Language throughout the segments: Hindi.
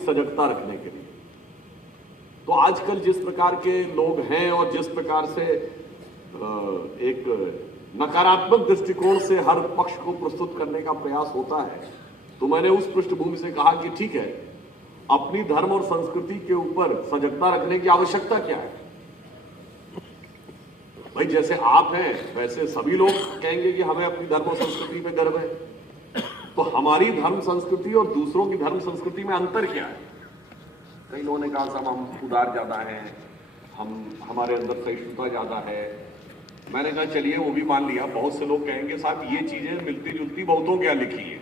सजगता रखने के लिए। तो आजकल जिस प्रकार के लोग हैं और जिस प्रकार से एक नकारात्मक दृष्टिकोण से हर पक्ष को प्रस्तुत करने का प्रयास होता है, तो मैंने उस पृष्ठभूमि से कहा कि ठीक है, अपनी धर्म और संस्कृति के ऊपर सजगता रखने की आवश्यकता क्या है। भाई जैसे आप हैं वैसे सभी लोग कहेंगे कि हमें अपनी धर्म और संस्कृति पे गर्व है। तो हमारी धर्म संस्कृति और दूसरों की धर्म संस्कृति में अंतर क्या है? कई लोगों ने कहा साहब हम उदार ज्यादा हैं, हमारे अंदर सहिष्णुता ज्यादा है। मैंने कहा चलिए वो भी मान लिया। बहुत से लोग कहेंगे साहब ये चीजें मिलती जुलती बहुतों क्या लिखी है,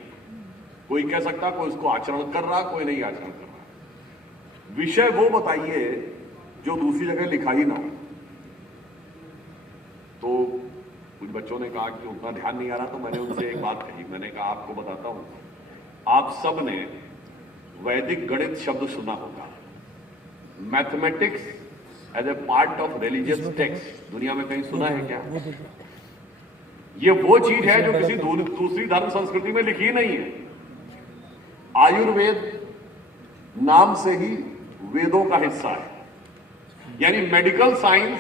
कोई कह सकता कोई उसको आचरण कर रहा, कोई नहीं आचरण कर रहा। विषय वो बताइए जो दूसरी जगह लिखा ही ना हो। तो कुछ बच्चों ने कहा कि उतना ध्यान नहीं आ रहा, तो मैंने उनसे एक बात कही। मैंने कहा आपको बताता हूं, आप सब ने वैदिक गणित शब्द सुना होगा। Mathematics as a part of religious text दुनिया में कहीं सुना है क्या? ये वो चीज है जो किसी दूसरी धर्म संस्कृति में लिखी नहीं है। आयुर्वेद नाम से ही वेदों का हिस्सा है, यानी medical science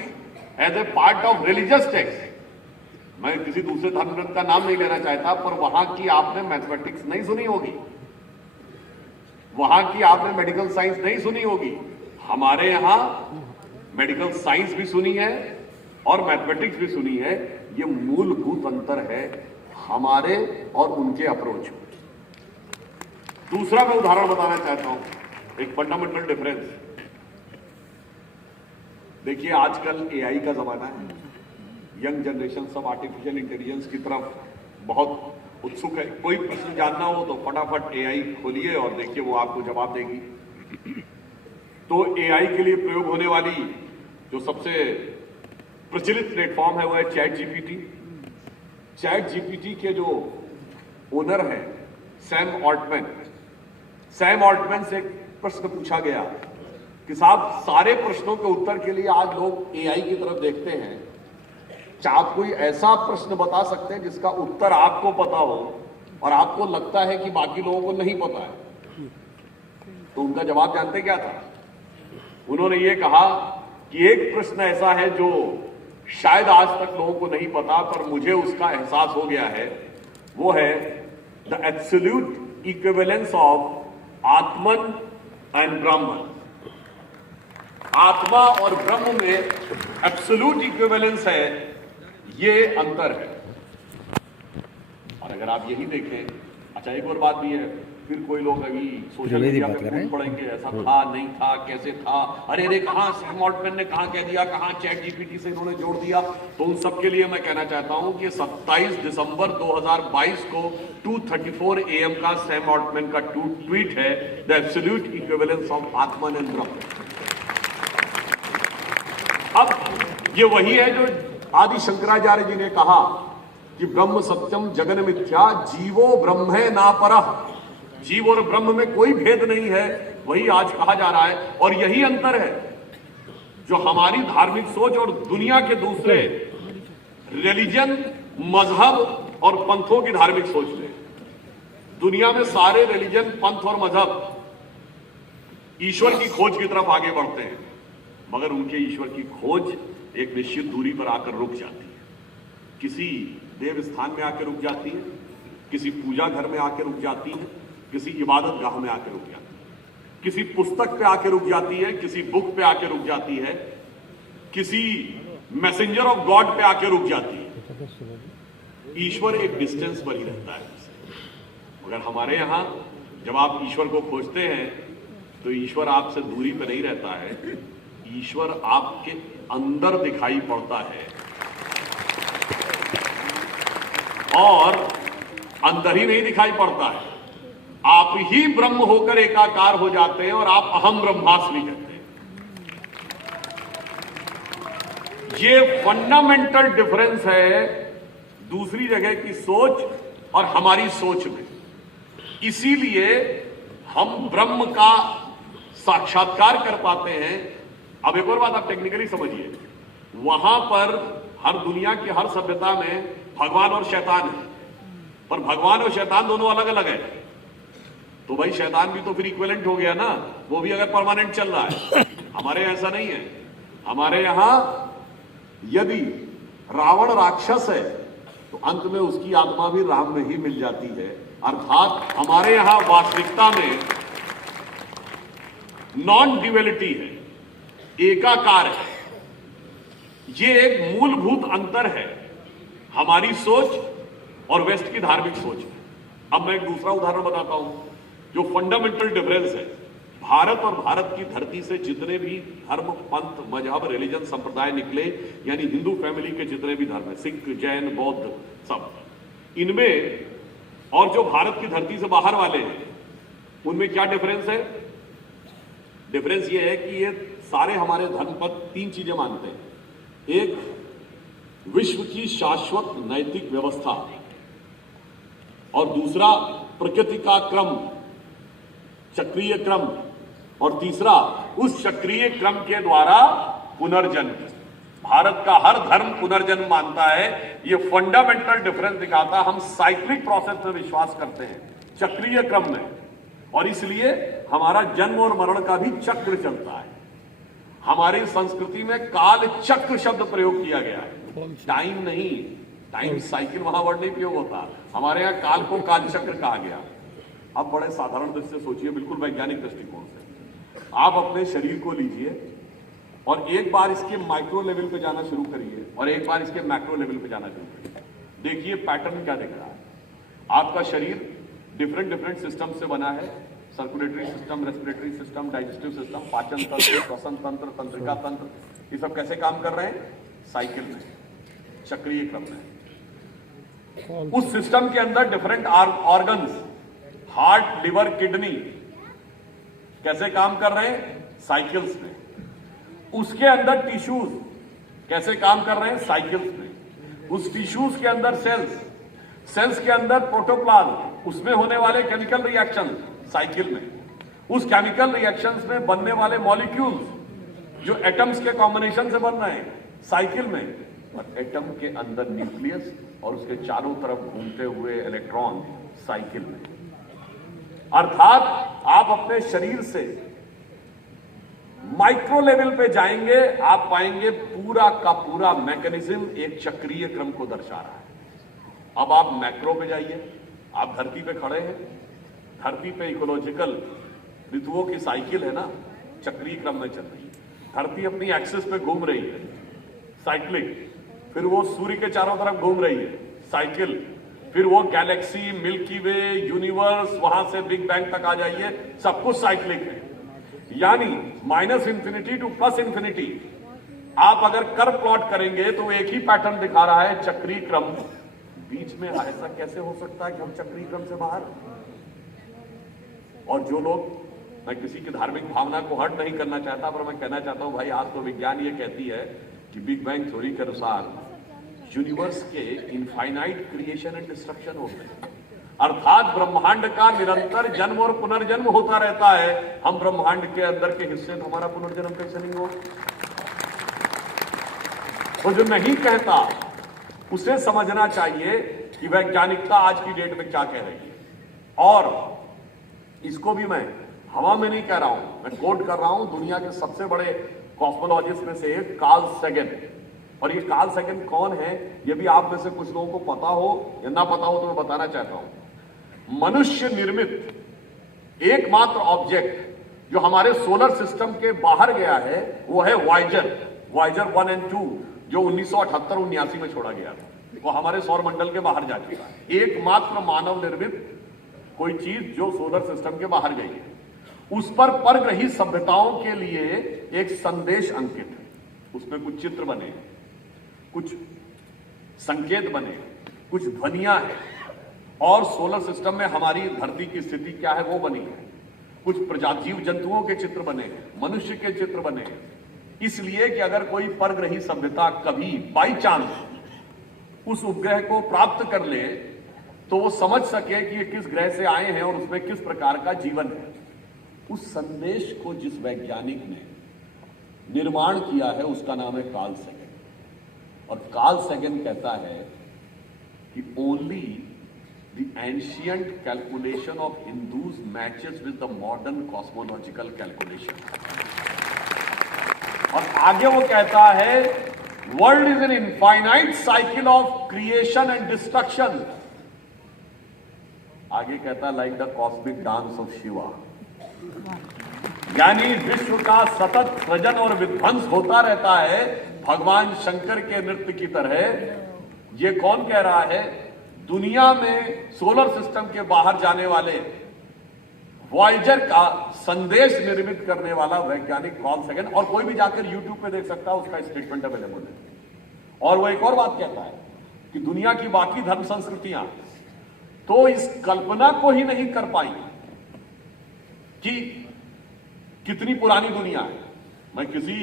as a part of religious text. मैं किसी दूसरे धर्म ग्रंथ का नाम नहीं लेना चाहता, पर वहां की आपने मैथमेटिक्स नहीं सुनी होगी, वहां की आपने मेडिकल साइंस नहीं सुनी होगी। हमारे यहां मेडिकल साइंस भी सुनी है और मैथमेटिक्स भी सुनी है। ये मूलभूत अंतर है हमारे और उनके अप्रोच में। दूसरा मैं उदाहरण बताना चाहता हूं, एक फंडामेंटल डिफरेंस। देखिए आजकल एआई का जमाना है, यंग जनरेशन सब आर्टिफिशियल इंटेलिजेंस की तरफ बहुत उत्सुक है। कोई प्रश्न जानना हो तो फटाफट एआई खोलिए और देखिए वो आपको जवाब देगी। तो एआई के लिए प्रयोग होने वाली जो सबसे प्रचलित प्लेटफॉर्म है वो है चैट जीपीटी। चैट जीपीटी के जो ओनर हैं सैम ऑल्टमैन, सैम ऑल्टमैन से एक प्रश्न पूछा गया कि साहब सारे प्रश्नों के उत्तर के लिए आज लोग एआई की तरफ देखते हैं, क्या आप कोई ऐसा प्रश्न बता सकते हैं जिसका उत्तर आपको पता हो और आपको लगता है कि बाकी लोगों को नहीं पता है? तो उनका जवाब जानते क्या था? उन्होंने ये कहा कि एक प्रश्न ऐसा है जो शायद आज तक लोगों को नहीं पता, पर मुझे उसका एहसास हो गया है। वो है the absolute equivalence of Atman and ब्रह्मन। आत्मा और ब्रह्म में एब्सोल्यूट इक्विवेलेंस है, ये अंतर है। और अगर आप यही देखें, अच्छा एक और बात भी है, फिर कोई लोग अभी सोशल मीडिया पे पूछ पड़ेंगे ऐसा था नहीं था कैसे था, अरे कहां सैम ऑल्टमैन ने कहां कह दिया, कहां चैट जीपीटी से इन्होंने जोड़ दिया। तो उन सब के लिए मैं कहना चाहता हूं कि 27 दिसंबर 2022 को 2:34 AM का सैम ऑल्टमैन का ट्वीट है, the absolute equivalence of Atman and ब्रह्म। अब ये वही है जो आदि शंकराचार्य जी ने कहा कि ब्रह्म सत्यम जगन मिथ्या, जीवो ब्रह्मे ना परः। जीव और ब्रह्म में कोई भेद नहीं है, वही आज कहा जा रहा है। और यही अंतर है जो हमारी धार्मिक सोच और दुनिया के दूसरे रिलीजन, मजहब और पंथों की धार्मिक सोच में। दुनिया में सारे रिलीजन, पंथ और मजहब ईश्वर की खोज की तरफ आगे बढ़ते हैं, मगर उनके ईश्वर की खोज एक निश्चित दूरी पर आकर रुक जाती है। किसी देव स्थान में आकर रुक जाती है, किसी पूजा घर में आकर रुक जाती है, किसी इबादत गाह में आकर रुक जाती है, किसी पुस्तक पे आकर रुक जाती है, किसी बुक पे आकर रुक जाती है, किसी मैसेंजर ऑफ गॉड पे आकर रुक जाती है। ईश्वर एक डिस्टेंस पर ही रहता है। मगर हमारे यहां जब आप ईश्वर को खोजते हैं तो ईश्वर आपसे दूरी पे नहीं रहता है, ईश्वर आपके अंदर दिखाई पड़ता है और अंदर ही नहीं दिखाई पड़ता है, आप ही ब्रह्म होकर एकाकार हो जाते हैं और आप अहम ब्रह्मास्मि कहते हैं। ये फंडामेंटल डिफरेंस है दूसरी जगह की सोच और हमारी सोच में। इसीलिए हम ब्रह्म का साक्षात्कार कर पाते हैं। अब एक और बात आप टेक्निकली समझिए, वहां पर हर दुनिया की हर सभ्यता में भगवान और शैतान है, पर भगवान और शैतान दोनों अलग अलग है। तो भाई शैतान भी तो फिर इक्विवेलेंट हो गया ना, वो भी अगर परमानेंट चल रहा है। हमारे यहाँ ऐसा नहीं है। हमारे यहां यदि रावण राक्षस है तो अंत में उसकी आत्मा भी राम में ही मिल जाती है। अर्थात हमारे यहां वास्तविकता में नॉन ड्यूअलिटी है, एकाकार है। ये एक मूलभूत अंतर है हमारी सोच और वेस्ट की धार्मिक सोच में। अब मैं एक दूसरा उदाहरण बताता हूं जो फंडामेंटल डिफरेंस है। भारत और भारत की धरती से जितने भी धर्म, पंथ, मजहब, रिलीजन, संप्रदाय निकले, यानी हिंदू फैमिली के जितने भी धर्म है, सिख, जैन, बौद्ध, सब, इनमें और जो भारत की धरती से बाहर वाले हैं उनमें क्या डिफरेंस है? डिफरेंस ये है कि ये सारे हमारे धर्म पर तीन चीजें मानते हैं। एक, विश्व की शाश्वत नैतिक व्यवस्था, और दूसरा प्रकृति का क्रम, चक्रीय क्रम, और तीसरा उस चक्रीय क्रम के द्वारा पुनर्जन्म। भारत का हर धर्म पुनर्जन्म मानता है। ये फंडामेंटल डिफरेंस दिखाता। हम साइक्लिक प्रोसेस में विश्वास करते हैं, चक्रीय क्रम में, और इसलिए हमारा जन्म और मरण का भी चक्र चलता है। हमारी संस्कृति में काल चक्र शब्द प्रयोग किया गया है, टाइम नहीं। टाइम साइकिल वहां वर्ड नहीं प्रयोग होता। हमारे यहां काल को काल चक्र कहा गया। अब बड़े साधारण दृष्टि से सोचिए, बिल्कुल वैज्ञानिक दृष्टिकोण से आप अपने शरीर को लीजिए और एक बार इसके माइक्रो लेवल पे जाना शुरू करिए और एक बार इसके मैक्रो लेवल पे जाना शुरू करिए। देखिए पैटर्न क्या दिख रहा है। आपका शरीर डिफरेंट डिफरेंट सिस्टम से बना है। Circulatory system, respiratory system, digestive system, पाचन तंत्र, श्वसन तंत्र, तंत्रिका तंत्र, ये सब कैसे काम कर रहे हैं? साइकिल में, चक्रीय क्रम में। उस सिस्टम के अंदर different organs, heart, liver, kidney कैसे काम कर रहे हैं? साइकिल्स में। उसके अंदर टिश्यूज कैसे काम कर रहे हैं? साइकिल्स में। उस टिश्यूज के अंदर सेल्स, सेल्स के अंदर प्रोटोप्लाज्म, उसमें होने वाले केमिकल रिएक्शन, साइकिल में। उस केमिकल रिएक्शंस में बनने वाले मॉलिक्यूल्स जो एटम्स के कॉम्बिनेशन से बन रहे हैं, साइकिल में। और एटम के अंदर न्यूक्लियस और उसके चारों तरफ घूमते हुए इलेक्ट्रॉन, साइकिल में। अर्थात आप अपने शरीर से माइक्रो लेवल पे जाएंगे, आप पाएंगे पूरा का पूरा मैकेनिज्म एक चक्रीय क्रम को दर्शा रहा है। अब आप मैक्रो पे जाइए। आप धरती पे खड़े हैं, धरती पे इकोलॉजिकल ऋतुओं की साइकिल है ना, चक्रीय क्रम में चल रही है। धरती अपनी एक्सिस पे घूम रही है, साइक्लिक। फिर वो सूर्य के चारों तरफ घूम रही है, साइकिल। फिर वो गैलेक्सी, मिल्की वे, यूनिवर्स, वहां से बिग बैंग तक आ जाइए, सब कुछ साइक्लिक है। यानी minus infinity two plus infinity आप अगर कर्व प्लॉट करेंगे तो एक ही पैटर्न दिखा रहा है, चक्रीय क्रम। बीच में ऐसा कैसे हो सकता है कि हम चक्रीय क्रम से बाहर? और जो लोग, मैं किसी की धार्मिक भावना को हर्ट नहीं करना चाहता, पर मैं कहना चाहता हूं भाई, आज तो विज्ञान ये कहती है कि बिग बैंग थ्योरी के अनुसार यूनिवर्स के इनफाइनाइट क्रिएशन एंड डिस्ट्रक्शन होते हैं। अर्थात ब्रह्मांड का निरंतर जन्म और पुनर्जन्म होता रहता है। हम ब्रह्मांड के अंदर के हिस्से में, हमारा पुनर्जन्म कैसे नहीं हो? वो जो नहीं कहता उसे समझना चाहिए कि वैज्ञानिकता आज की डेट में क्या कह रही है। और इसको भी मैं हवा में नहीं कह रहा हूं, मैं कोट कर रहा हूं दुनिया के सबसे बड़े कॉस्मोलॉजिस्ट में से एक कार्ल सैगन। और ये कार्ल सैगन कौन है, ये भी आप में से कुछ लोगों को पता हो या ना पता हो तो मैं बताना चाहता हूं। मनुष्य निर्मित एकमात्र ऑब्जेक्ट जो हमारे सोलर सिस्टम के बाहर गया है वो है वॉयेजर 1 और 2, जो 1978-79 में छोड़ा गया था। वो हमारे सौर मंडल के बाहर जा चुका है। एकमात्र मानव निर्मित कोई चीज जो सोलर सिस्टम के बाहर गई है। उस पर परग्रही सभ्यताओं के लिए एक संदेश अंकित है। उसमें कुछ चित्र बने, कुछ संकेत बने, कुछ ध्वनियां हैं, और सोलर सिस्टम में हमारी धरती की स्थिति क्या है वो बनी है। कुछ प्रजातीय जंतुओं के चित्र बने हैं, मनुष्य के चित्र बने हैं। इसलिए कि अगर कोई परग्रही सभ्यता कभी बाई चांस उस उपग्रह को प्राप्त कर ले तो वो समझ सके कि ये किस ग्रह से आए हैं और उसमें किस प्रकार का जीवन है। उस संदेश को जिस वैज्ञानिक ने निर्माण किया है उसका नाम है कार्ल सैगन। और कार्ल सैगन कहता है कि only the ancient calculation of Hindus matches with the modern cosmological calculation. और आगे वो कहता है world is an infinite cycle of creation and destruction. आगे कहता like the cosmic dance of Shiva, यानी विश्व का सतत सृजन और विध्वंस होता रहता है भगवान शंकर के नृत्य की तरह. ये कौन कह रहा है? दुनिया में सोलर सिस्टम के बाहर जाने वाले वॉयेजर का संदेश निर्मित करने वाला वैज्ञानिक कार्ल सैगन, और कोई भी जाकर यूट्यूब पे देख सकता है, उसका स्टेटमेंट अवेलेबल है. और वो एक और बात कहता है कि दुनिया की बाकी धर्म संस्कृतियां तो इस कल्पना को ही नहीं कर पाई कि कितनी पुरानी दुनिया है. मैं किसी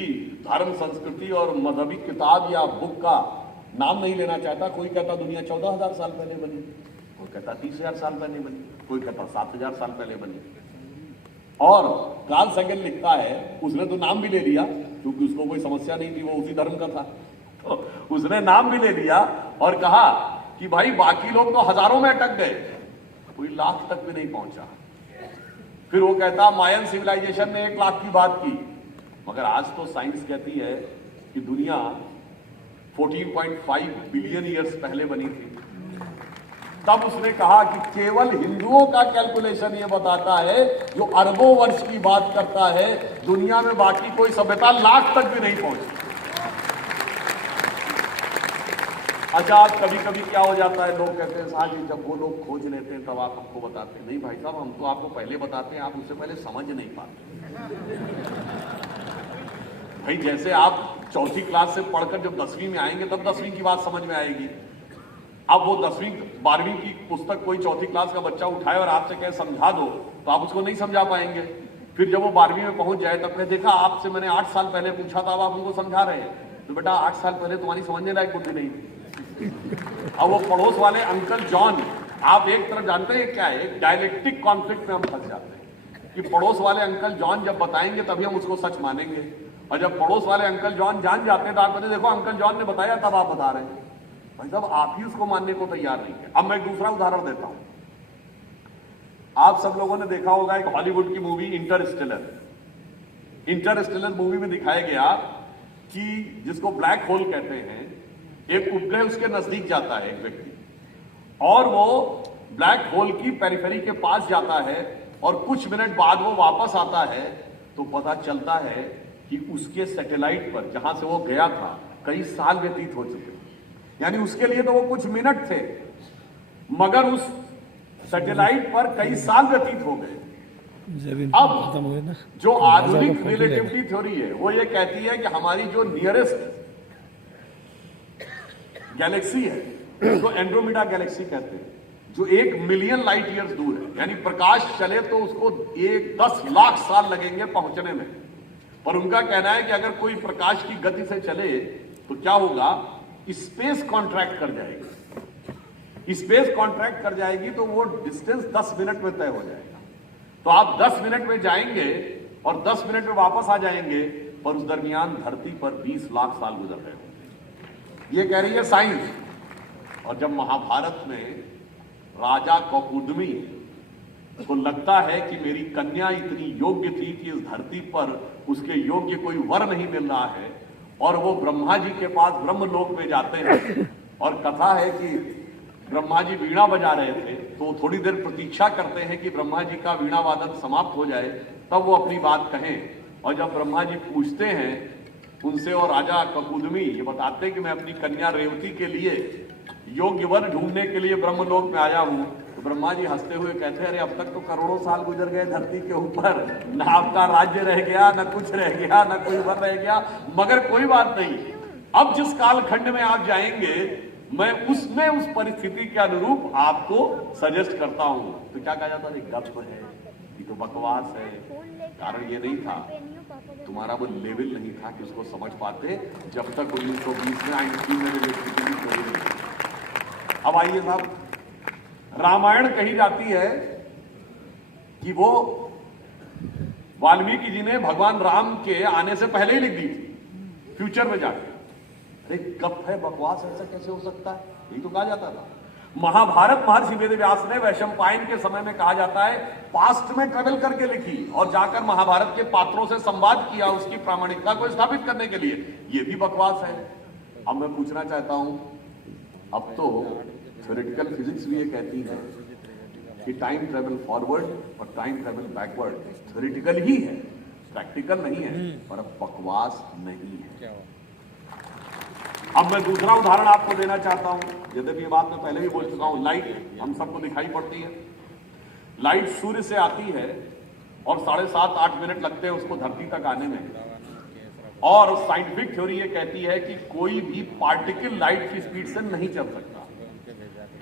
धर्म संस्कृति और मजहबी किताब या बुक का नाम नहीं लेना चाहता. कोई कहता दुनिया 14,000 साल पहले बनी, कोई कहता 30,000 साल पहले बनी, कोई कहता 7,000 साल पहले बनी. और कार्ल सैगन लिखता है, उसने तो नाम भी ले लिया क्योंकि उसको कोई समस्या नहीं थी, वो उसी धर्म का था, तो उसने नाम भी ले लिया और कहा कि भाई बाकी लोग तो हजारों में अटक गए, कोई लाख तक भी नहीं पहुंचा. फिर वो कहता मायन सिविलाइजेशन ने 1 लाख की बात की, मगर आज तो साइंस कहती है कि दुनिया 14.5 बिलियन ईयर्स पहले बनी थी. तब उसने कहा कि केवल हिंदुओं का कैलकुलेशन ये बताता है जो अरबों वर्ष की बात करता है, दुनिया में बाकी कोई सभ्यता लाख तक भी नहीं पहुंची. अच्छा, आज कभी कभी क्या हो जाता है, लोग कहते हैं साहब जी जब वो लोग खोज लेते हैं तब आप हमको बताते हैं. नहीं भाई साहब, हम तो आपको पहले बताते हैं, आप उससे पहले समझ नहीं पाते. भाई जैसे आप 4वीं क्लास से पढ़कर जब 10वीं में आएंगे तब 10वीं की बात समझ में आएगी. अब वो 10वीं 12वीं की पुस्तक कोई 4वीं क्लास का बच्चा उठाए और आपसे कहे समझा दो, तो आप उसको नहीं समझा पाएंगे. फिर जब वो 12वीं में पहुंच जाए तब कहे देखा आपसे मैंने 8 साल पहले पूछा था, अब आप उनको समझा रहे हैं. तो बेटा 8 साल पहले तुम्हारी समझने लायक बुद्धि नहीं थी. अब वो पड़ोस वाले अंकल जॉन, आप एक तरफ जानते हैं क्या है, एक डायलेक्टिक कॉन्फ्लिक्ट में हम फंस जाते हैं कि पड़ोस वाले अंकल जॉन जब बताएंगे तभी हम उसको सच मानेंगे, और जब पड़ोस वाले अंकल जॉन जान जाते हैं तो आप कहते देखो अंकल जॉन ने बताया तब आप बता रहे हैं. भाई साहब आप ही उसको मानने को तैयार नहीं है. अब मैं एक दूसरा उदाहरण देता हूं. आप सब लोगों ने देखा होगा एक हॉलीवुड की मूवी इंटरस्टेलर. इंटरस्टेलर मूवी में दिखाया गया कि जिसको ब्लैक होल कहते हैं, एक उपग्रह उसके नजदीक जाता है एक व्यक्ति, और वो ब्लैक होल की पेरिफेरी के पास जाता है और कुछ मिनट बाद वो वापस आता है तो पता चलता है कि उसके सैटेलाइट पर जहां से वो गया था कई साल व्यतीत हो चुके. यानी उसके लिए तो वो कुछ मिनट थे, मगर उस सैटेलाइट पर कई साल व्यतीत हो गए. अब जो आधुनिक रिलेटिविटी थ्योरी है वो ये कहती है कि हमारी जो नियरेस्ट गैलेक्सी है, उसको एंड्रोमेडा गैलेक्सी कहते हैं, जो 1 मिलियन लाइट ईयर्स दूर है. यानी प्रकाश चले तो उसको 10 लाख साल लगेंगे पहुंचने में. पर उनका कहना है कि अगर कोई प्रकाश की गति से चले तो क्या होगा, स्पेस कॉन्ट्रैक्ट कर जाएगी. स्पेस कॉन्ट्रैक्ट कर जाएगी तो वो डिस्टेंस 10 मिनट में तय हो जाएगा. तो आप 10 मिनट में जाएंगे और 10 मिनट में वापस आ जाएंगे, पर उस दरमियान धरती पर 20 लाख साल गुजर रहे होंगे. ये कह रही है साइंस. और जब महाभारत में राजा कौकुदमी को लगता है कि मेरी कन्या इतनी योग्य थी कि इस धरती पर उसके योग्य कोई वर नहीं मिल रहा है, और वो ब्रह्मा जी के पास ब्रह्मलोक में जाते हैं, और कथा है कि ब्रह्मा जी वीणा बजा रहे थे तो थोड़ी देर प्रतीक्षा करते हैं कि ब्रह्मा जी का वीणा वादन समाप्त हो जाए तब वो अपनी बात कहें. और जब ब्रह्मा जी पूछते हैं उनसे और राजा ककुदमी ये बताते हैं कि मैं अपनी कन्या रेवती के लिए योग्य वर ढूंढने के लिए ब्रह्मलोक में आया हूं, तो ब्रह्मा जी हंसते हुए कहते हैं अरे अब तक तो करोड़ों साल गुजर गए धरती के ऊपर, ना आपका राज्य रह गया, ना कुछ रह गया, ना कोई वर रह गया, मगर कोई बात नहीं, अब जिस कालखंड में आप जाएंगे मैं उसमें उस परिस्थिति के अनुरूप आपको सजेस्ट करता हूं. तो क्या कहा जाता है, गप है, ये तो बकवास है. कारण ये नहीं था, तुम्हारा वो लेवल नहीं था कि उसको समझ पाते जब तक 1920 में आइंस्टीन ने इलेक्ट्रिसिटी खोली. अब आइए साहब, रामायण कही जाती है कि वो वाल्मीकि जी ने भगवान राम के आने से पहले ही लिख दी थी, फ्यूचर में जाके. अरे गप है, बकवास, ऐसा कैसे हो सकता है, यही तो कहा जाता था. महाभारत महर्षि वेदव्यास ने वैशंपायन के समय में कहा जाता है पास्ट में ट्रेवल करके लिखी और जाकर महाभारत के पात्रों से संवाद किया उसकी प्रामाणिकता को स्थापित करने के लिए। यह भी बकवास है। अब मैं पूछना चाहता हूं, अब तो थ्योरेटिकल फिजिक्स भी ये कहती है कि टाइम ट्रेवल फॉरवर्ड और टाइम ट्रेवल बैकवर्ड थ्योरेटिकल ही है, प्रैक्टिकल नहीं है, पर अब बकवास नहीं है। अब मैं दूसरा उदाहरण आपको देना चाहता हूं, यद्यपि ये बात मैं पहले भी बोल चुका हूं। लाइट हम सबको दिखाई पड़ती है, लाइट सूर्य से आती है और 7.5-8 मिनट लगते हैं उसको धरती तक आने में, और साइंटिफिक थ्योरी ये कहती है कि कोई भी पार्टिकल लाइट की स्पीड से नहीं चल सकता।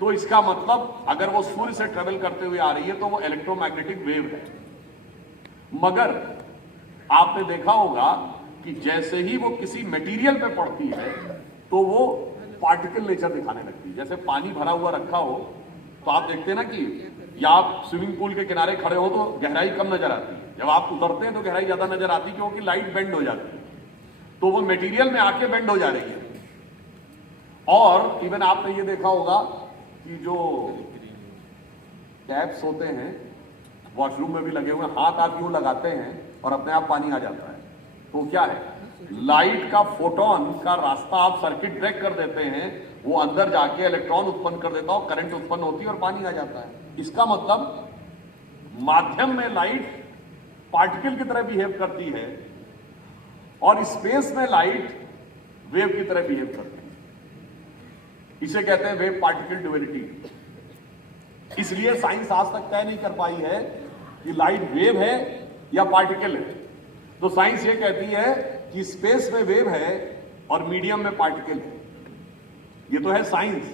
तो इसका मतलब अगर वो सूर्य से ट्रेवल करते हुए आ रही है तो वो इलेक्ट्रोमैग्नेटिक वेव है। मगर आपने देखा होगा कि जैसे ही वो किसी मटेरियल पे पड़ती है तो वो पार्टिकल नेचर दिखाने लगती है। जैसे पानी भरा हुआ रखा हो तो आप देखते हैं ना कि या आप स्विमिंग पूल के किनारे खड़े हो तो गहराई कम नजर आती है, जब आप उतरते हैं तो गहराई ज्यादा नजर आती है क्योंकि लाइट बेंड हो जाती है, तो वो मटेरियल में आके बेंड हो जा रही है। और इवन आपने ये देखा होगा कि जो टैप्स होते हैं वॉशरूम में भी लगे हुए, हाथ आप यूं लगाते हैं और अपने आप पानी आ जाता है। तो क्या है, लाइट का फोटोन का रास्ता आप सर्किट ब्रेक कर देते हैं, वो अंदर जाके इलेक्ट्रॉन उत्पन्न कर देता है, करंट उत्पन्न होती है और पानी आ जाता है। इसका मतलब माध्यम में लाइट पार्टिकल की तरह बिहेव करती है और स्पेस में लाइट वेव की तरह बिहेव करती है। इसे कहते हैं वेव पार्टिकल ड्यूअलिटी। इसलिए साइंस आज तक तय नहीं कर पाई है कि लाइट वेव है या पार्टिकल है। तो साइंस ये कहती है कि स्पेस में वेव है और मीडियम में पार्टिकल है। ये तो है साइंस।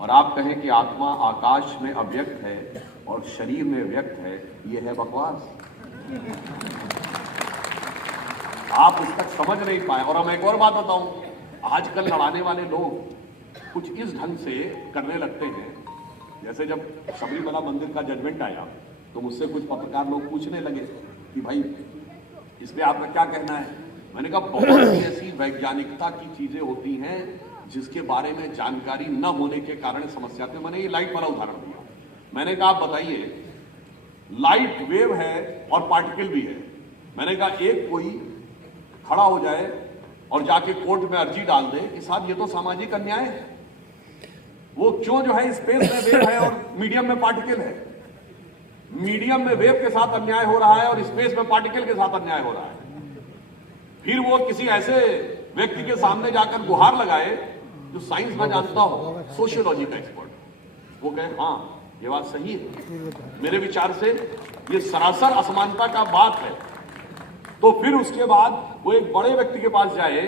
और आप कहें कि आत्मा आकाश में अव्यक्त है और शरीर में व्यक्त है, ये है बकवास। आप उस तक समझ नहीं पाए। और मैं एक और बात बताऊं, आजकल लड़ाने वाले लोग कुछ इस ढंग से करने लगते हैं, जैसे जब सबरीमला मंदिर का जजमेंट आया तो मुझसे कुछ पत्रकार लोग पूछने लगे कि भाई इस पे आपका क्या कहना है। मैंने कहा बहुत सी ऐसी वैज्ञानिकता की चीजें होती हैं जिसके बारे में जानकारी न होने के कारण समस्या थी। मैंने ये लाइट वाला उदाहरण दिया। मैंने कहा आप बताइए, लाइट वेव है और पार्टिकल भी है। मैंने कहा एक कोई खड़ा हो जाए और जाके कोर्ट में अर्जी डाल दे कि साहब ये तो सामाजिक अन्याय है, वो क्यों जो है स्पेस में वेव है और मीडियम में पार्टिकल है, मीडियम में वेव के साथ अन्याय हो रहा है और स्पेस में पार्टिकल के साथ अन्याय हो रहा है। फिर वो किसी ऐसे व्यक्ति के सामने जाकर गुहार लगाए जो साइंस में जानता हो, सोशियोलॉजी का एक्सपर्ट, वो कहे हाँ ये बात सही है। मेरे विचार से ये सरासर असमानता का बात है। तो फिर उसके बाद वो एक बड़े व्यक्ति के पास जाए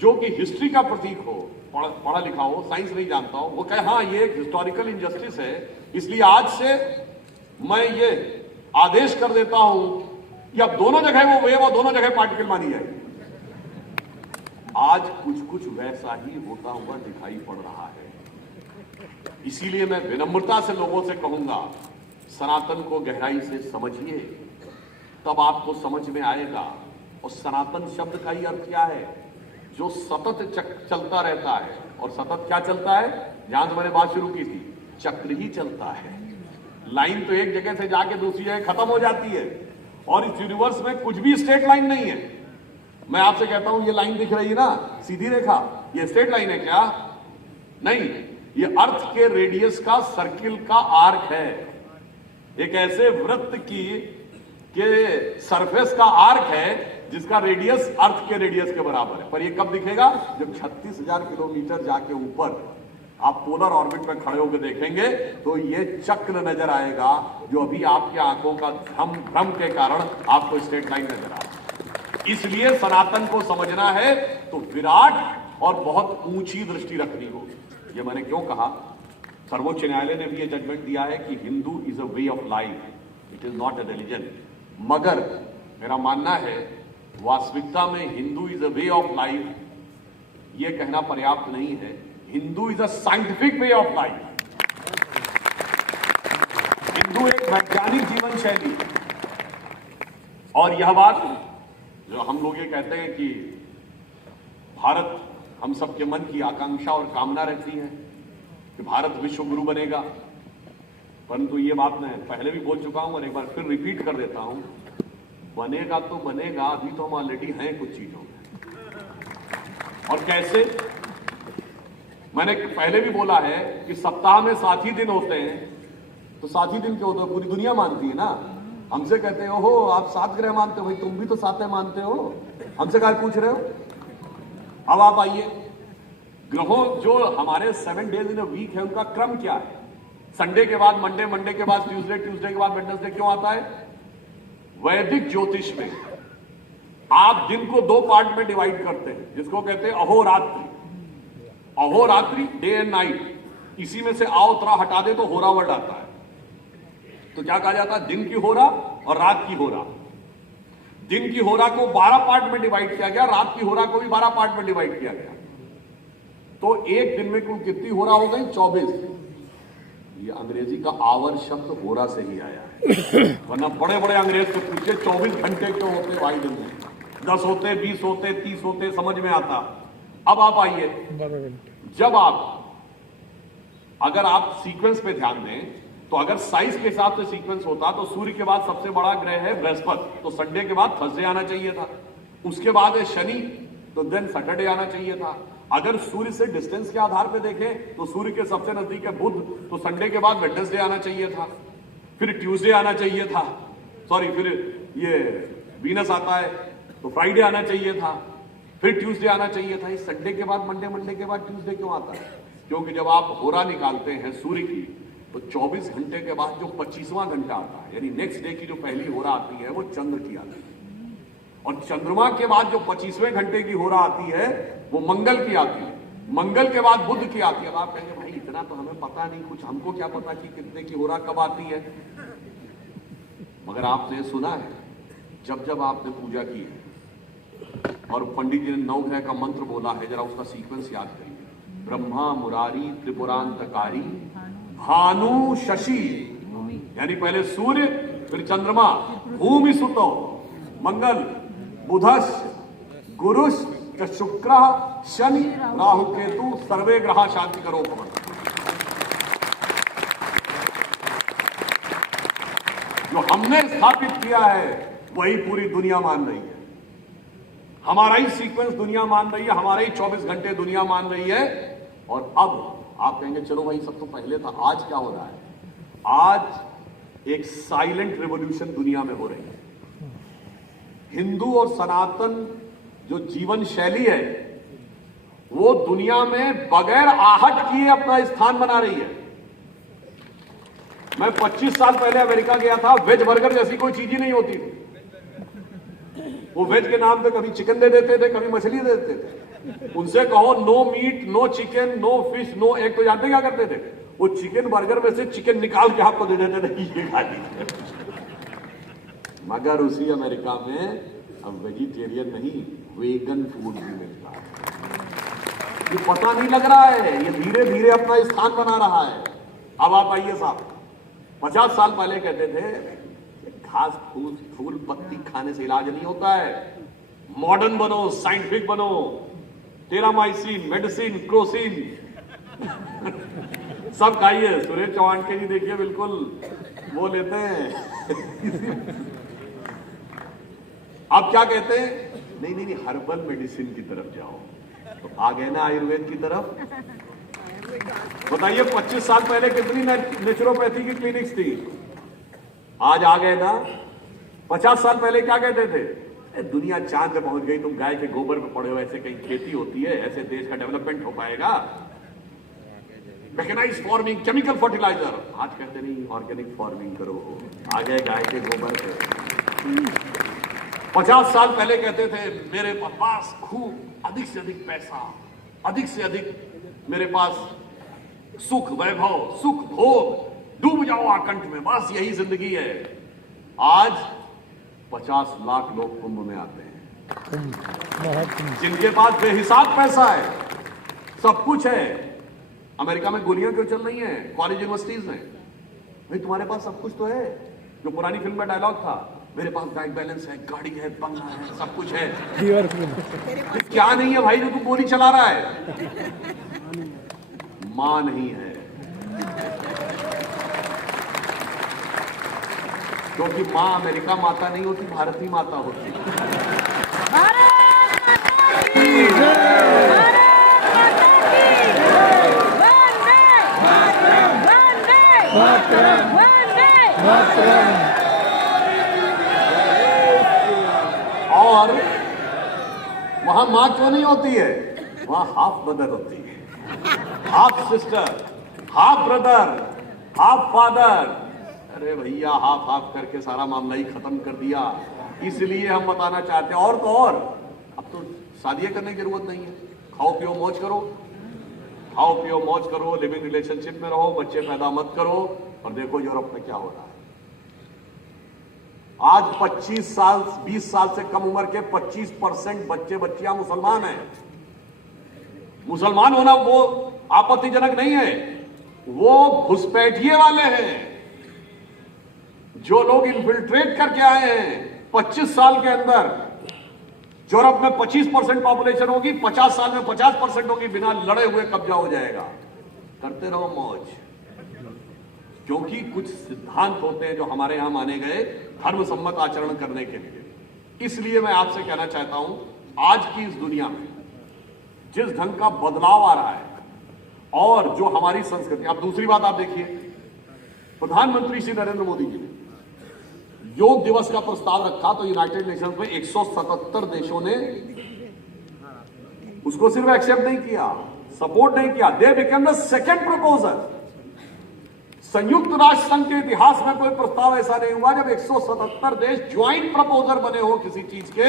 जो कि हिस्ट्री का प्रतीक हो, पढ़ा लिखा हो, साइंस नहीं जानता हो, वो कहे हाँ ये एक हिस्टोरिकल इंजस्टिस है, इसलिए आज से मैं ये आदेश कर देता हूं कि अब दोनों जगह वो वेव और दोनों जगह पार्टिकल मानी जाएगी। आज कुछ कुछ वैसा ही होता हुआ दिखाई पड़ रहा है। इसीलिए मैं विनम्रता से लोगों से कहूंगा, सनातन को गहराई से समझिए, तब आपको समझ में आएगा। और सनातन शब्द का ही अर्थ क्या है, जो सतत चलता रहता है। और सतत क्या चलता है, जहां से मैंने बात शुरू की थी, चक्र ही चलता है। लाइन तो एक जगह से जाके दूसरी जगह खत्म हो जाती है और इस यूनिवर्स में कुछ भी स्ट्रेट लाइन नहीं है। मैं आपसे कहता हूं ये लाइन दिख रही है ना, सीधी रेखा, ये स्ट्रेट लाइन है क्या? नहीं, ये अर्थ के रेडियस का सर्किल का आर्क है। एक ऐसे वृत्त के सरफेस का आर्क है जिसका रेडियस अर्थ के रेडियस के बराबर है। पर ये कब दिखेगा? जब 36,000 किलोमीटर जाके ऊपर आप पोलर ऑर्बिट में खड़े होकर देखेंगे तो ये चक्र नजर आएगा, जो अभी आपके आंखों का भ्रम के कारण आपको स्ट्रेट लाइन नजर आ रहा है। इसलिए सनातन को समझना है तो विराट और बहुत ऊंची दृष्टि रखनी होगी। ये मैंने क्यों कहा, सर्वोच्च न्यायालय ने भी ये जजमेंट दिया है कि Hindu is a way of life, it is not a religion. मगर मेरा मानना है वास्तविकता में Hindu is a way of life ये कहना पर्याप्त नहीं है। Hindu is a scientific way of life. Hindu एक वैज्ञानिक जीवन शैली। और यह बात जो हम लोग ये कहते हैं कि भारत हम सबके मन की आकांक्षा और कामना रहती है, कि भारत विश्व गुरु बनेगा, परंतु ये बात मैं पहले भी बोल चुका हूं और एक बार फिर रिपीट कर देता हूं, बनेगा तो बनेगा, अभी तो हम ऑलरेडी हैं कुछ चीजों में। और कैसे? मैंने पहले भी बोला है कि सप्ताह में 7 ही दिन होते हैं, तो 7 ही दिन क्यों होते हैं? पूरी दुनिया मानती है ना। हमसे कहते हो आप 7 ग्रह मानते हो, भाई तुम भी तो 7 मानते हो, हमसे क्या पूछ रहे हो? अब आप आइए, ग्रहों जो हमारे 7 डेज इन अ वीक है उनका क्रम क्या है? संडे के बाद मंडे, मंडे के बाद ट्यूसडे, ट्यूसडे के बाद वेडनेसडे क्यों आता है? वैदिक ज्योतिष में आप दिन को 2 पार्ट में डिवाइड करते हैं, जिसको कहते हैं अहोरात्रि। अहोरात्रि डे एंड नाइट, इसी में से आओ तरा हटा दे तो होरा वर्ड आता है। तो क्या कहा जाता है? दिन की होरा और रात की होरा। दिन की होरा को 12 पार्ट में डिवाइड किया गया, रात की होरा को भी 12 पार्ट में डिवाइड किया गया। तो एक दिन में कुल कितनी होरा हो गई? 24। ये अंग्रेजी का आवर शब्द होरा से ही आया है, वरना बड़े बड़े अंग्रेज से पूछे 24 घंटे क्यों होते भाई दिन में? 10 होते, 20 होते, 30 होते, समझ में आता। अब आप आइए, जब अगर आप सीक्वेंस पे ध्यान दें तो अगर साइज के हिसाब से सीक्वेंस होता तो सूर्य के बाद सबसे बड़ा ग्रह है बृहस्पति, तो संडे के बाद थर्सडे आना चाहिए था। उसके बाद है शनि, तो देन सैटरडे आना चाहिए था। अगर सूर्य से डिस्टेंस के आधार पे देखें तो सूर्य के सबसे नजदीक है बुध, तो संडे के बाद वेडनेसडे आना चाहिए था, फिर ट्यूसडे आना चाहिए था, सॉरी फिर ये वीनस आता है तो फ्राइडे आना चाहिए था, फिर ट्यूसडे आना चाहिए था। इस संडे के बाद मंडे, मंडे के बाद ट्यूसडे क्यों आता है? क्योंकि जब आप होरा निकालते हैं सूर्य की तो 24 घंटे के बाद जो 25वां घंटा आता है, यानी नेक्स्ट डे की जो पहली होरा आती है वो चंद्र की आती है, और चंद्रमा के बाद जो 25वें घंटे की होरा आती है वो मंगल की आती है, मंगल के बाद बुध की आती है। अब आप कहेंगे भाई इतना तो हमें पता नहीं, कुछ हमको क्या पता कि कितने की होरा कब आती है? मगर आपने सुना है, जब जब आपने पूजा की है और पंडित जी ने 9 ग्रह का मंत्र बोला है, जरा उसका सीक्वेंस याद करिए। ब्रह्मा मुरारी त्रिपुरांतकारी भानु शशि, यानी पहले सूर्य, फिर चंद्रमा, भूमि सुतो, मंगल, बुधस, गुरुश, शुक्र, शनि, राहु, केतु, सर्वे ग्रह शांति करो भवन। जो हमने स्थापित किया है वही पूरी दुनिया मान रही है, हमारा ही सीक्वेंस दुनिया मान रही है, हमारे ही 24 घंटे दुनिया मान रही है। और अब आप कहेंगे चलो भाई सब तो पहले था, आज क्या हो रहा है? आज एक साइलेंट रिवॉल्यूशन दुनिया में हो रही है। हिंदू और सनातन जो जीवन शैली है वो दुनिया में बगैर आहट किए अपना स्थान बना रही है। मैं 25 साल पहले अमेरिका गया था, वेज बर्गर जैसी कोई चीज ही नहीं होती थी। वो वेज के नाम पे कभी चिकन दे देते थे, कभी मछली दे देते थे। उनसे कहो no meat, no chicken, no fish, no egg, तो जानते क्या करते थे? वो चिकन बर्गर में से चिकन निकाल के आपको दे देते थे, ये खा लीजिए। मगर उसी अमेरिका में अब वेजिटेरियन नहीं, वेगन फूड भी मिलता है। ये पता नहीं लग रहा है, ये धीरे धीरे अपना स्थान बना रहा है। अब आप आइए साहब, 50 साल पहले कहते थे घास फूस फूल पत्ती खाने से इलाज नहीं होता है, मॉडर्न बनो, साइंटिफिक बनो, टेरामाइसिन, मेडिसिन, क्रोसिन सब खाइए। सुरेश चौहान के जी देखिए बिल्कुल वो लेते हैं। अब क्या कहते हैं? नहीं नहीं नहीं, हर्बल मेडिसिन की तरफ जाओ, तो आ गए ना आयुर्वेद की तरफ। बताइए 25 साल पहले कितनी नेचुरोपैथी की क्लिनिक्स थी, आज आ गए ना। 50 साल पहले क्या कहते थे? दुनिया चांद पे पहुंच गई, तुम गाय के गोबर पे पड़े हो, ऐसे कहीं खेती होती है, ऐसे देश का डेवलपमेंट हो पाएगा। मैकेनाइज फार्मिंग, केमिकल फर्टिलाइजर, आज कहते नहीं ऑर्गेनिक फार्मिंग करो, आ गए गाय के गोबर पे। 50 साल पहले कहते थे मेरे पास खूब अधिक से अधिक पैसा, अधिक से अधिक मेरे पास सुख वैभव, सुख भोग, डूब जाओ आकंठ में, बस यही जिंदगी है। आज 50 लाख लोग कुंभ में आते हैं, जिनके पास बेहिसाब पैसा है, सब कुछ है। अमेरिका में गोलियां क्यों चल रही हैं? कॉलेज यूनिवर्सिटीज में। भाई तुम्हारे पास सब कुछ तो है, जो पुरानी फिल्म का डायलॉग था, मेरे पास बैंक बैलेंस है, गाड़ी है, बंगला है, सब कुछ है। क्या नहीं है भाई जो तू गोली चला रहा है? मां नहीं है, क्योंकि मां अमेरिका माता नहीं होती, भारतीय माता होती है। और वहां मां क्यों नहीं होती है? वहां हाफ ब्रदर होती है, half sister, half brother, half father. अरे भैया, हाफ हाफ करके सारा मामला ही खत्म कर दिया। इसलिए हम बताना चाहते हैं, और तो और अब तो शादी करने की जरूरत नहीं है। खाओ पियो मौज करो, खाओ पियो मौज करो, लिविंग रिलेशनशिप में रहो, बच्चे पैदा मत करो। और देखो यूरोप में क्या हो रहा है। आज 25 साल 20 साल से कम उम्र के 25% बच्चे बच्चियां मुसलमान हैं। मुसलमान होना वो आपत्तिजनक नहीं है, वो घुसपैठिए वाले हैं। जो लोग इन्फिल्ट्रेट करके आए हैं 25 साल के अंदर। यूरोप में 25% पॉपुलेशन होगी, 50 साल में 50% होगी, बिना लड़े हुए कब्जा हो जाएगा। करते रहो मौज, क्योंकि कुछ सिद्धांत होते हैं जो हमारे यहां माने गए धर्म सम्मत आचरण करने के लिए। इसलिए मैं आपसे कहना चाहता हूं, आज की इस दुनिया में जिस ढंग का बदलाव आ रहा है और जो हमारी संस्कृति। अब दूसरी बात आप देखिए, प्रधानमंत्री श्री नरेंद्र मोदी जी ने योग दिवस का प्रस्ताव रखा तो यूनाइटेड नेशंस में 177 देशों ने उसको सिर्फ एक्सेप्ट नहीं किया, सपोर्ट नहीं किया। They become the second proposal. संयुक्त राष्ट्र संघ के इतिहास में कोई प्रस्ताव ऐसा नहीं हुआ जब 177 देश ज्वाइंट प्रपोजल बने हो किसी चीज के।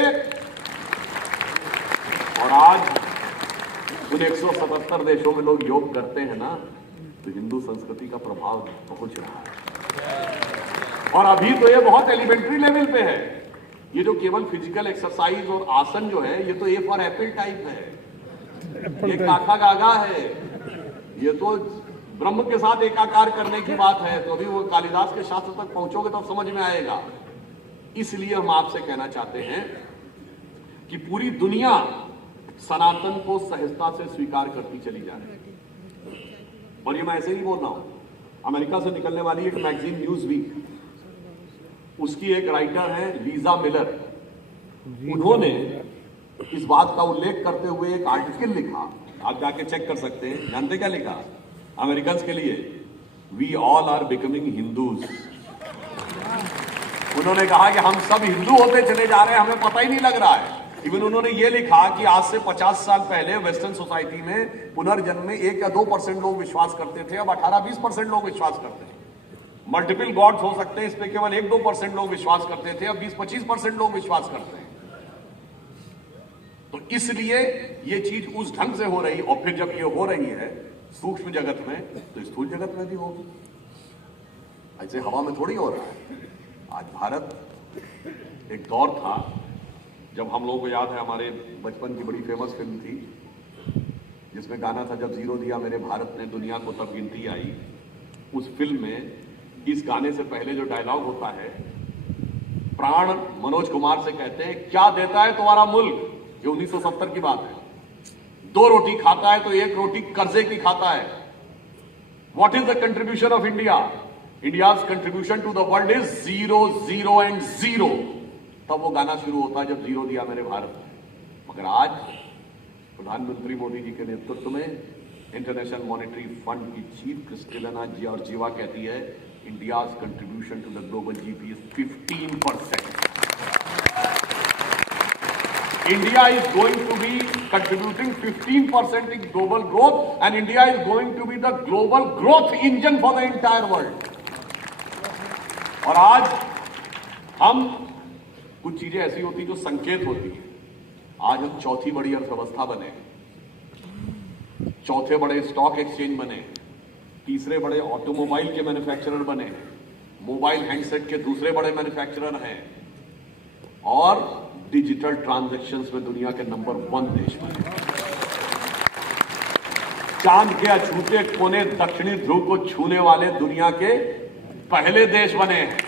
और आज उन 177 देशों में लोग योग करते हैं ना, तो हिंदू संस्कृति का प्रभाव पहुंच रहा है। और अभी तो ये बहुत एलिमेंट्री लेवल पे है। ये जो केवल फिजिकल एक्सरसाइज और आसन जो है, ये तो ए फॉर एप्पल टाइप है, ये काका गागा है। ये तो ब्रह्म के साथ एकाकार करने की बात है। तो अभी वो कालिदास के शास्त्र तक पहुंचोगे तो समझ में आएगा। इसलिए हम आपसे कहना चाहते हैं कि पूरी दुनिया सनातन को सहजता से स्वीकार करती चली जा रही है। और ये मैं ऐसे ही बोल रहा हूं, अमेरिका से निकलने वाली एक मैगजीन न्यूज वीक, उसकी एक राइटर है लीजा मिलर। उन्होंने इस बात का उल्लेख करते हुए एक आर्टिकल लिखा, आप जाके चेक कर सकते हैं। जानते क्या लिखा अमेरिकन के लिए? We all are becoming Hindus. उन्होंने कहा कि हम सब हिंदू होते चले जा रहे हैं, हमें पता ही नहीं लग रहा है। इवन उन्होंने ये लिखा कि आज से 50 साल पहले वेस्टर्न सोसाइटी में पुनर्जन्म में 1 या 2% लोग विश्वास करते थे, अब 18-20% लोग विश्वास करते हैं। मल्टीपल गॉड्स हो सकते हैं, इस पे केवल 1-2% लोग विश्वास करते थे, अब 20-25% लोग विश्वास करते हैं। तो इसलिए ये चीज उस ढंग से हो रही, और फिर जब ये हो रही है सूक्ष्म जगत में, तो स्थूल जगत में भी होगी। ऐसे हवा में थोड़ी हो रहा है। आज भारत, एक दौर था जब हम लोगों को याद है, हमारे बचपन की बड़ी फेमस फिल्म थी जिसमें गाना था, जब जीरो दिया मेरे भारत ने दुनिया को तब गिनती आई। उस फिल्म में इस गाने से पहले जो डायलॉग होता है, प्राण मनोज कुमार से कहते हैं, क्या देता है तुम्हारा मुल्क? ये 1970 की बात है। 2 रोटी खाता है तो 1 रोटी कर्जे की खाता है। What is the contribution of India? India's contribution to the world is 0, 0 and 0। तब वो गाना शुरू होता है, जब जीरो दिया मेरे भारत ने। मगर आज प्रधानमंत्री मोदी जी के नेतृत्व में इंटरनेशनल मॉनेटरी फंड की चीफ क्रिस्टेलिना जॉर्जिवा कहती है, India's contribution to the global GDP is 15%। India is going to be contributing 15% in global growth, and India is going to be the global growth engine for the entire world. और आज हम, कुछ चीजें ऐसी होती जो संकेत होती है। आज हम चौथी बड़ी अर्थव्यवस्था बने, चौथे बड़े स्टॉक एक्सचेंज बने, तीसरे बड़े ऑटोमोबाइल के मैन्युफैक्चरर बने, मोबाइल हैंडसेट के दूसरे बड़े मैन्युफैक्चरर हैं, और डिजिटल ट्रांजैक्शंस में दुनिया के नंबर 1 देश बने। चांद के अछूते कोने दक्षिणी ध्रुव को छूने वाले दुनिया के पहले देश बने हैं।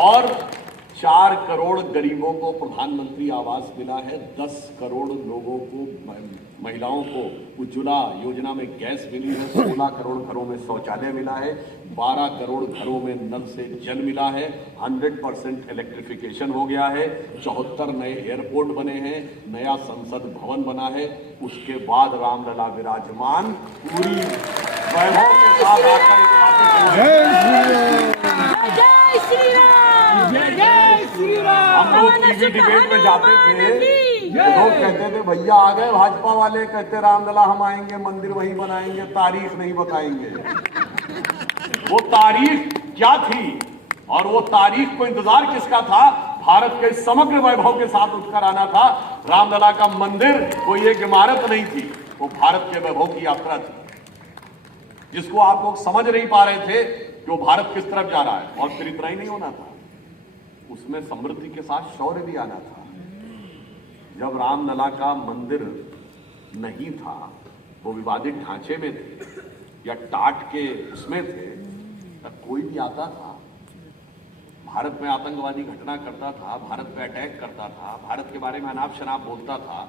और 4 करोड़ गरीबों को प्रधानमंत्री आवास मिला है, 10 करोड़ लोगों को, महिलाओं को उज्ज्वला योजना में गैस मिली है, 16 करोड़ घरों में शौचालय मिला है, 12 करोड़ घरों में नल से जल मिला है, 100% इलेक्ट्रिफिकेशन हो गया है, 74 नए एयरपोर्ट बने हैं, नया संसद भवन बना है। उसके बाद रामलला विराजमान पूरी वैभव के साथ आकर हम लोग टीवी डिबेट में जाते थे, लोग कहते थे भैया आ गए भाजपा वाले, कहते रामलला हम आएंगे, मंदिर वहीं बनाएंगे, तारीख नहीं बताएंगे। वो तारीख क्या थी और वो तारीख को इंतजार किसका था? भारत के समग्र वैभव के साथ उठकर आना था। रामलला का मंदिर कोई एक इमारत नहीं थी, वो भारत के वैभव की यात्रा थी, जिसको आप लोग समझ नहीं पा रहे थे कि वो भारत किस तरफ जा रहा है। और फिर इतना ही नहीं होना था, उसमें समृद्धि के साथ शौर्य भी आना था। जब रामलला का मंदिर नहीं था, वो विवादित ढांचे में थे या टाट के उसमें थे, तब कोई भी आता था, भारत में आतंकवादी घटना करता था, भारत पे अटैक करता था, भारत के बारे में अनाप शनाप बोलता था,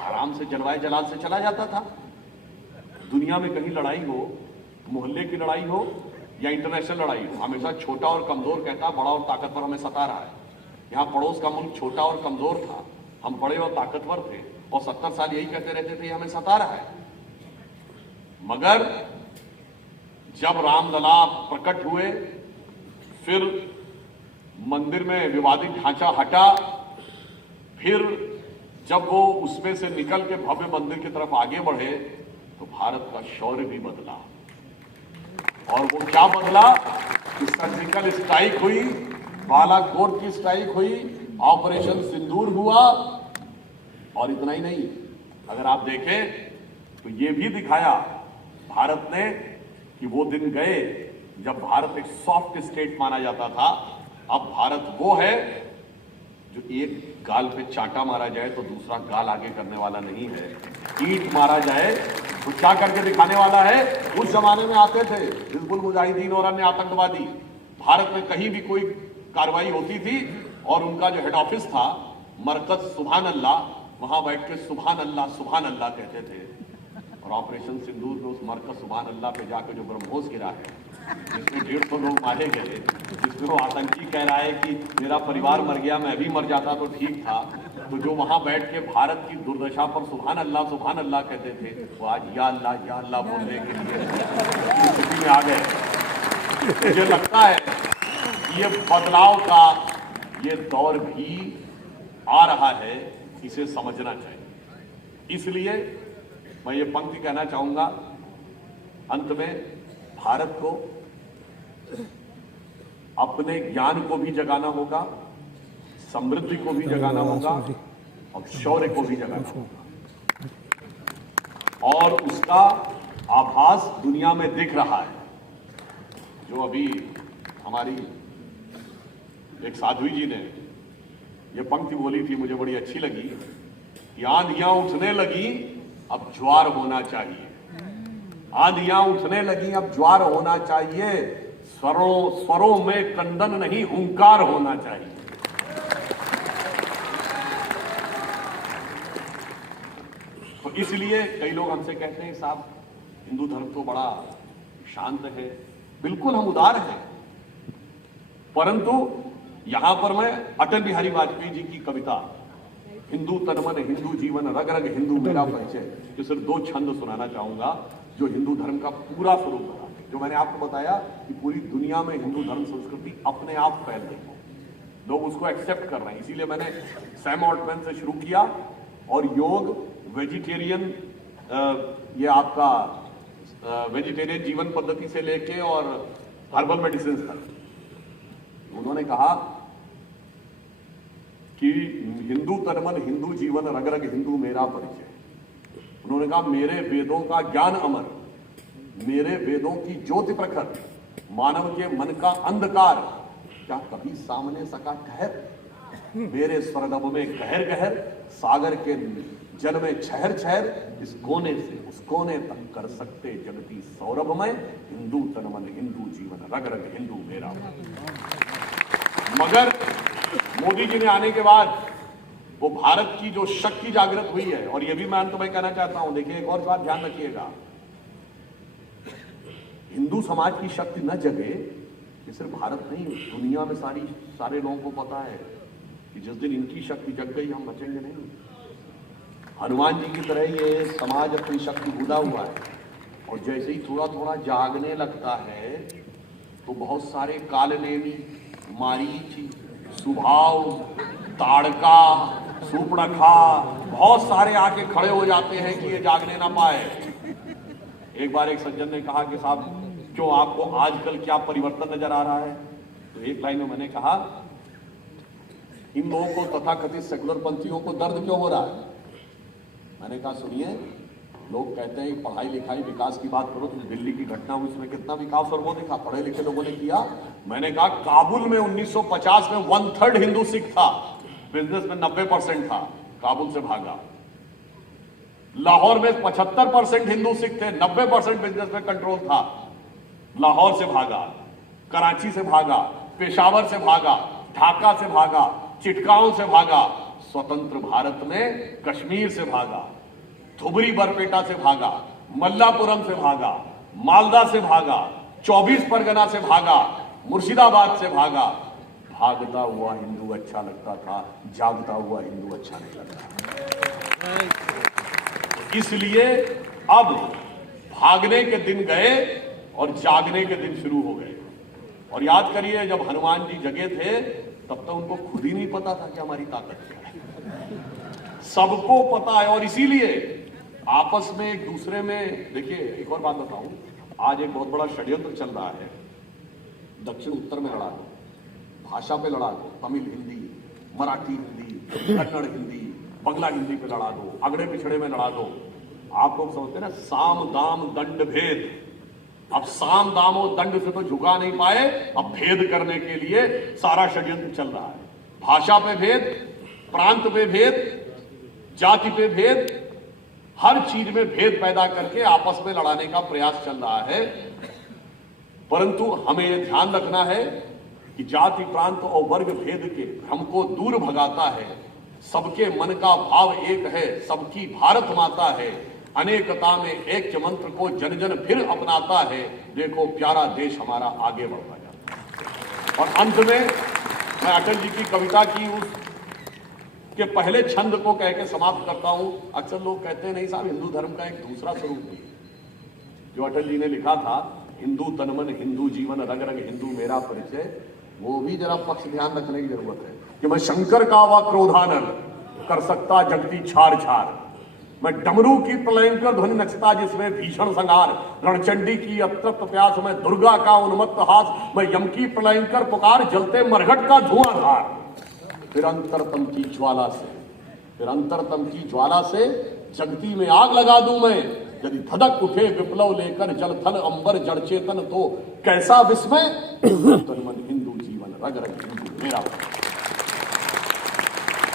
आराम से जलवाए जलाल से चला जाता था। दुनिया में कहीं लड़ाई हो, मोहल्ले की लड़ाई हो या इंटरनेशनल लड़ाई हो, हमेशा छोटा और कमजोर कहता बड़ा और ताकतवर हमें सता रहा है। यहाँ पड़ोस का मुल्क छोटा और कमजोर था, हम बड़े और ताकतवर थे, और 70 साल यही कहते रहते थे हमें सता रहा है। मगर जब रामलला प्रकट हुए, फिर मंदिर में विवादित ढांचा हटा, फिर जब वो उसमें से निकल के भव्य मंदिर की तरफ आगे बढ़े, तो भारत का शौर्य भी बदला। और वो क्या बदला कि सर्जिकल स्ट्राइक हुई, बालाकोट की स्ट्राइक हुई, ऑपरेशन सिंदूर हुआ। और इतना ही नहीं, अगर आप देखें तो ये भी दिखाया भारत ने कि वो दिन गए जब भारत एक सॉफ्ट स्टेट माना जाता था। अब भारत वो है जो एक गाल पे चांटा मारा जाए तो दूसरा गाल आगे करने वाला नहीं है, ईंट मारा जाए तो क्या करके दिखाने वाला है। उस जमाने में आते थे हिजबुल मुजाहिदीन और अन्य आतंकवादी, भारत में कहीं भी कोई कार्रवाई होती थी और उनका जो हेड ऑफिस था मरकज सुभान अल्लाह, वहां बैठ के सुभान अल्लाह कहते थे। और ऑपरेशन सिंदूर में उस मरकज सुभान अल्लाह पे जाकर जो ब्रह्मोस गिरा है, जिसमें 150 लोग मारे गए, जिसमें वो आतंकी कह रहा है कि मेरा परिवार मर गया, मैं भी मर जाता तो ठीक था, तो जो वहां बैठ के भारत की दुर्दशा पर सुभान अल्लाह कहते थे, वो आज या अल्लाह बोलने के लिए स्थिति में आ गए। मुझे लगता है कि ये बदलाव का ये दौर भी आ रहा है, इसे समझना चाहिए। इसलिए मैं ये पंक्ति कहना चाहूंगा अंत में, भारत को अपने ज्ञान को भी जगाना होगा, समृद्धि को भी जगाना होगा और शौर्य को भी जगाना होगा। और उसका आभास दुनिया में दिख रहा है। जो अभी हमारी एक साध्वी जी ने ये पंक्ति बोली थी, मुझे बड़ी अच्छी लगी कि आंधियां उठने लगी अब ज्वार होना चाहिए, आंधियां उठने लगी अब ज्वार होना चाहिए, स्वरों में कंदन नहीं हुंकार होना चाहिए। तो इसलिए कई लोग हमसे कहते हैं साहब हिंदू धर्म तो बड़ा शांत है। बिल्कुल हम उदार हैं, परंतु यहां पर मैं अटल बिहारी वाजपेयी जी की कविता हिंदू तन मन हिंदू जीवन रग रग हिंदू मेरा परिचय, जो सिर्फ 2 छंद सुनाना चाहूंगा जो हिंदू धर्म का पूरा स्वरूप बना। जो मैंने आपको बताया कि पूरी दुनिया में हिंदू धर्म संस्कृति अपने आप फैल रही है, लोग उसको एक्सेप्ट कर रहे हैं। इसीलिए मैंने सैम ऑल्टमैन से शुरू किया और योग, वेजिटेरियन, ये आपका वेजिटेरियन जीवन पद्धति से लेके और हर्बल मेडिसिन तक। उन्होंने कहा कि हिंदू तन मन हिंदू जीवन रग रग हिंदू मेरा परिचय। उन्होंने कहा मेरे वेदों का ज्ञान अमर, मेरे वेदों की ज्योति प्रखर, मानव के मन का अंधकार क्या कभी सामने सका ठहर। मेरे स्वर्णभ में गहर गहर, सागर के जल में छहर छहर, इस कोने से उस कोने तक कर सकते जगती सौरभमय। हिंदू तन मन हिंदू जीवन रग रग हिंदू मेरा। मगर मोदी जी ने आने के बाद वो भारत की जो शक्ति जागृत हुई है, और ये भी मैं अंत में कहना चाहता हूं, देखिए एक और बात ध्यान रखिएगा, हिंदू समाज की शक्ति न जगे, ये सिर्फ भारत नहीं, दुनिया में सारे लोगों को पता है कि जिस दिन इनकी शक्ति जग गई हम बचेंगे नहीं। हनुमान जी की तरह ये समाज अपनी शक्ति भूला हुआ है, और जैसे ही थोड़ा थोड़ा जागने लगता है तो बहुत सारे कालनेमी, मारीच, सुभाव, ताड़का, सूपड़खा बहुत सारे आके खड़े हो जाते हैं कि ये जागने ना पाए। एक बार एक सज्जन ने कहा कि साहब क्यों आपको आजकल क्या परिवर्तन नजर आ रहा है, तो एक लाइन में मैंने कहा इन लोगों को तथाकथित सेकुलर पंथियों को दर्द क्यों हो रहा है। मैंने कहा सुनिए, लोग कहते हैं पढ़ाई लिखाई विकास की बात करो, तो दिल्ली की घटना हुई उसमें कितना विकास और वो देखा, पढ़े लिखे लोगों ने किया। मैंने कहा काबुल में 1950 में 1/3 हिंदू सिख था, बिजनेस में 90% था, काबुल से भागा। लाहौर में 75% हिंदू सिख थे, 90% बिजनेस में कंट्रोल था, लाहौर से भागा, कराची से भागा, पेशावर से भागा, ढाका से भागा, चिटगांव से भागा, स्वतंत्र भारत में कश्मीर से भागा, धुबरी बरपेटा से भागा, मल्लापुरम से भागा, मालदा से भागा, 24 परगना से भागा, मुर्शिदाबाद से भागा। भागता हुआ हिंदू अच्छा लगता था, जागता हुआ हिंदू अच्छा नहीं लगता। इसलिए अब भागने के दिन गए और जागने के दिन शुरू हो गए। और याद करिए, जब हनुमान जी जगे थे तब तो उनको खुद ही नहीं पता था कि हमारी ताकत क्या है, सबको पता है। और इसीलिए आपस में एक दूसरे में, देखिए एक और बात बताऊं, आज एक बहुत बड़ा षड्यंत्र चल रहा है, दक्षिण उत्तर में लड़ा दो, भाषा पे लड़ा दो, तमिल हिंदी, मराठी हिंदी, कन्नड़ हिंदी, बंगला हिंदी पे लड़ा दो, अगड़े पिछड़े में लड़ा दो। आप लोग समझते हैं ना, साम दाम दंड भेद। अब साम दाम और दंड से तो झुका नहीं पाए, अब भेद करने के लिए सारा षड्यंत्र चल रहा है। भाषा पे भेद, प्रांत पे भेद, जाति पे भेद, हर चीज में भेद पैदा करके आपस में लड़ाने का प्रयास चल रहा है। परंतु हमें यह ध्यान रखना है कि जाति, प्रांत और वर्ग भेद के भ्रम को दूर भगाता है। सबके मन का भाव एक है, सबकी भारत माता है, अनेकता में एक मंत्र को जन जन फिर अपनाता है। देखो प्यारा देश हमारा आगे बढ़ता जाता है। और अंत में मैं अटल जी की कविता की उस के पहले छंद को कह के समाप्त करता हूं। अक्सर लोग कहते हैं नहीं साहब, हिंदू धर्म का एक दूसरा स्वरूप भी है। जो अटल जी ने लिखा था, हिंदू तनमन हिंदू जीवन रग रग हिंदू मेरा परिचय, वो भी जरा पक्ष ध्यान रखने की जरूरत है कि मैं शंकर का व क्रोधानल कर सकता जगती छार छार, मैं डमरू की प्रलयंकर ध्वनि नचता जिसमें भीषण संहार, रणचंडी की अतृप्त प्यास में दुर्गा का उन्मत्त हास, मैं यम की प्रलयंकर पुकार जलते मरघट का धुआंधार। फिर अंतरतम की ज्वाला से, फिर अंतरतम की ज्वाला से जगती में आग लगा दूं मैं, यदि धधक उठे विप्लव लेकर जल थल अंबर जड़ चेतन तो कैसा विस्मय, तनमन हिंदू जीवन रग रग हिंदू मेरा।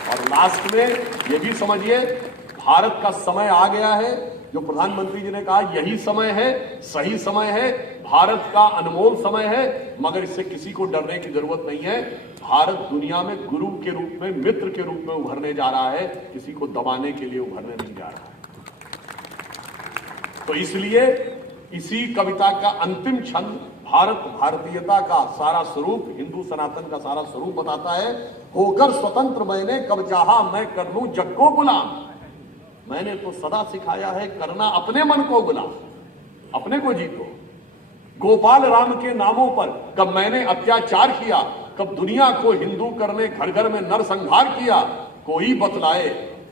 और लास्ट में ये भी समझिए, भारत का समय आ गया है। जो प्रधानमंत्री जी ने कहा यही समय है, सही समय है, भारत का अनमोल समय है, मगर इससे किसी को डरने की जरूरत नहीं है। भारत दुनिया में गुरु के रूप में, मित्र के रूप में उभरने जा रहा है, किसी को दबाने के लिए उभरने नहीं जा रहा है। तो इसलिए इसी कविता का अंतिम छंद भारत भारतीयता का सारा स्वरूप, हिंदू सनातन का सारा स्वरूप बताता है। होकर स्वतंत्र मैंने कब चाहा मैं कर लूं जग को गुलाम, मैंने तो सदा सिखाया है करना अपने मन को गुलाम, अपने को जीतो। गोपाल राम के नामों पर कब मैंने अत्याचार किया, कब दुनिया को हिंदू करने घर घर में नरसंहार किया, कोई बतलाए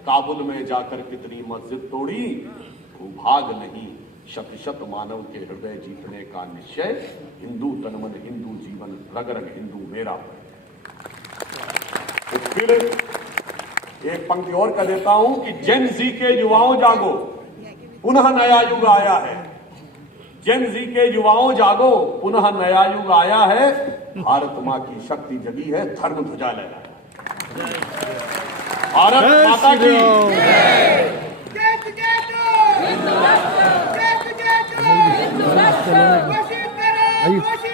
काबुल में जाकर कितनी मस्जिद तोड़ी, भूभाग नहीं शत शत मानव के हृदय जीतने का निश्चय, हिंदू तनमन हिंदू जीवन रग रग हिंदू मेरा। तो फिर एक पंक्ति और कर देता हूं कि जेन जी के युवाओं जागो, पुनः नया युग आया है। जेन जी के युवाओं जागो, पुनः नया युग आया है, भारत मां की शक्ति जगी है, धर्म ध्वजा लहराया। भारत माता की Are you